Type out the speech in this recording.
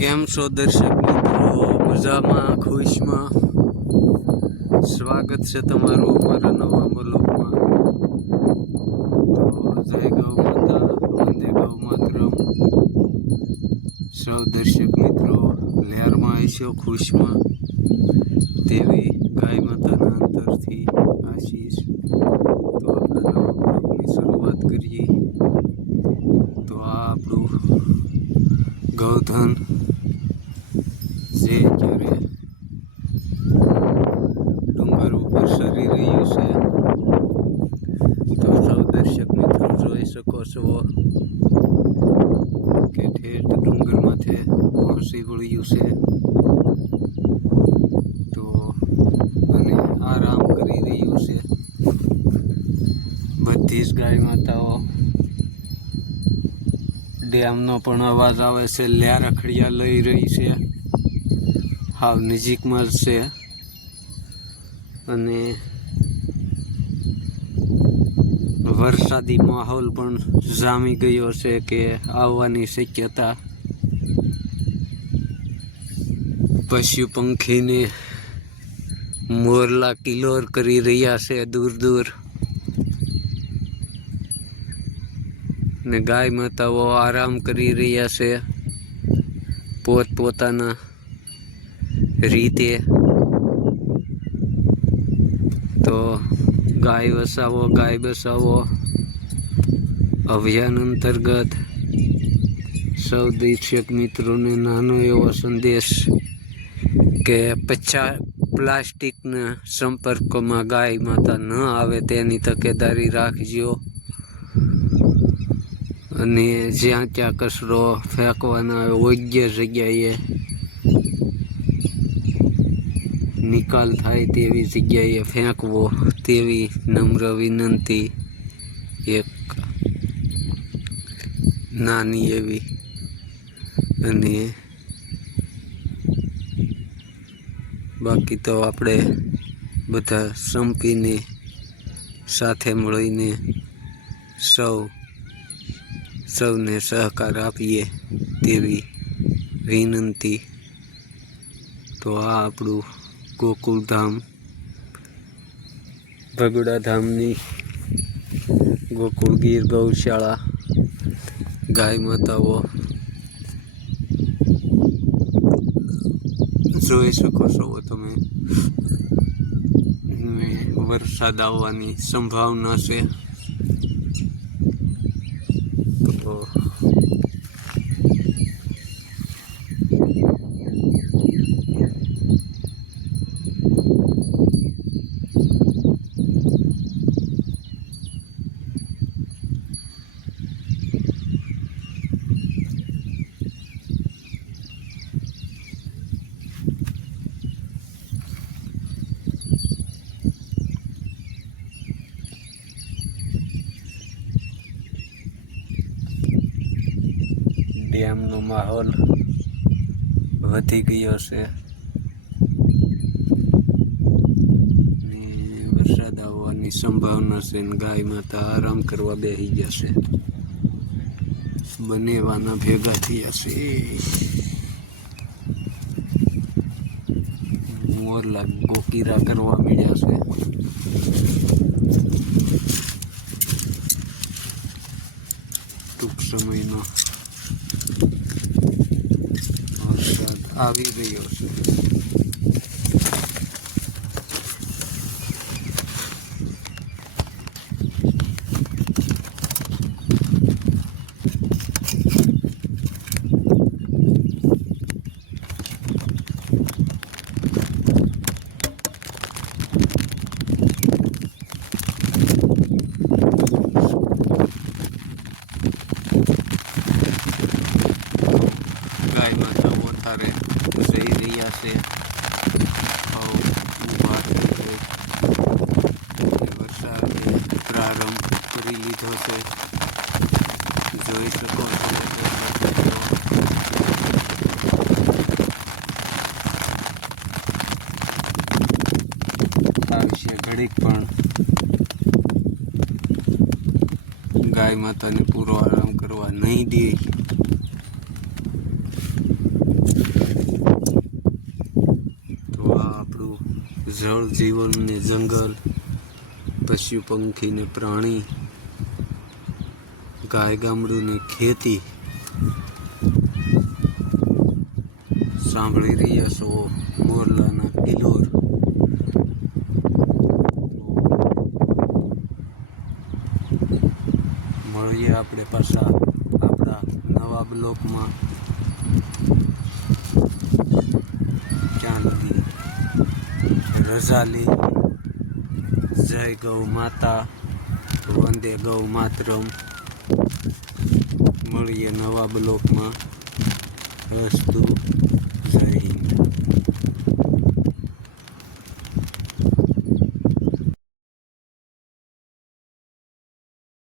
કેમ છો દર્શક મિત્રો? મજામાં? ખુશમાં? સ્વાગત છે તમારું અમારા નવા બ્લોગમાં. તો જય ગૌ માતા, વંદે ગૌ માતરમ. સૌ દર્શક મિત્રો, લહેરમાં આવીશો ખુશમાં? તેવી ગાય માતાના અંતરથી આશીષ. તો આપણા નવા બ્લોગની શરૂઆત કરીએ. તો આ આપણું ગૌધન જે અત્યારે ડુંગર ઉપર સરી રહ્યું છે, તો સૌ દર્શક મિત્રો જોઈ શકો છો કે ઠેઠ ડુંગરમાંથી પહોંચી વળ્યું છે. તો અને આરામ કરી રહ્યું છે. બધી જ ગાય માતાઓ. ડેમનો પણ અવાજ આવે છે, લ્યા રખડિયા લઈ રહી છે. હાવ નજીકમાં છે. અને વરસાદી માહોલ પણ જામી ગયો છે કે આવવાની શક્યતા પશુ પંખીને મોરલા કિલોર કરી રહ્યા છે દૂર દૂર. ને ગાય માતાઓ આરામ કરી રહ્યા છે પોત પોતાના રીતે. તો ગાય વસાવો, ગાય બસાવો. અભિયાન અંતર્ગત સૌ દીક્ષક મિત્રોને નાનો એવો સંદેશ કે પચા પ્લાસ્ટિકના સંપર્કમાં ગાય માતા ન આવે તેની તકેદારી રાખજો. અને જ્યાં ત્યાં કચરો ફેંકવાના યોગ્ય જગ્યાએ નિકાલ થાય તેવી જગ્યાએ ફેંકવો તેવી નમ્ર વિનંતી એક નાની એવી અને બાકી તો આપણે બધા સંપીને સાથે મળીને સૌ, સૌને સહકાર આપીએ તેવી વિનંતી. તો આ આપણું ગોકુલધામ ભગુડા ધામની ગોકુળ ગીર ગૌશાળા, ગાય માતાઓ. જોઈ શકો છો તમે. વરસાદ આવવાની સંભાવના છે તો ડેમનો માહોલ વધી ગયો છે. વરસાદ આવવાની સંભાવના છે ને ગાય માતા આરામ કરવા બેસી જશે બનેવાના ભેગા થયા છે. મોરલા ગોકીરા કરવા મળ્યા છે. ટૂંક સમયમાં વરસાદ આવી ગયો છે. હશે જોઈ શકો આવશે ઘડીક પણ ગાય માતાને પૂરો આરામ કરવા નહીં દે. તો આ આપણું જળ જીવન ને જંગલ, પશુ પંખી ને પ્રાણી ગાય ગામડું ને ખેતી સાંભળી રહ્યા છો મોરલાના કિલોર મળીએ આપણે પાછા આપણા નવા બ્લોકમાં. ત્યાં લગી રજા જય ગૌ માતા. વંદે ગૌ માતરમ. મળીએ નવા બ્લોકમાં અસ્તુ જય હિન્દ.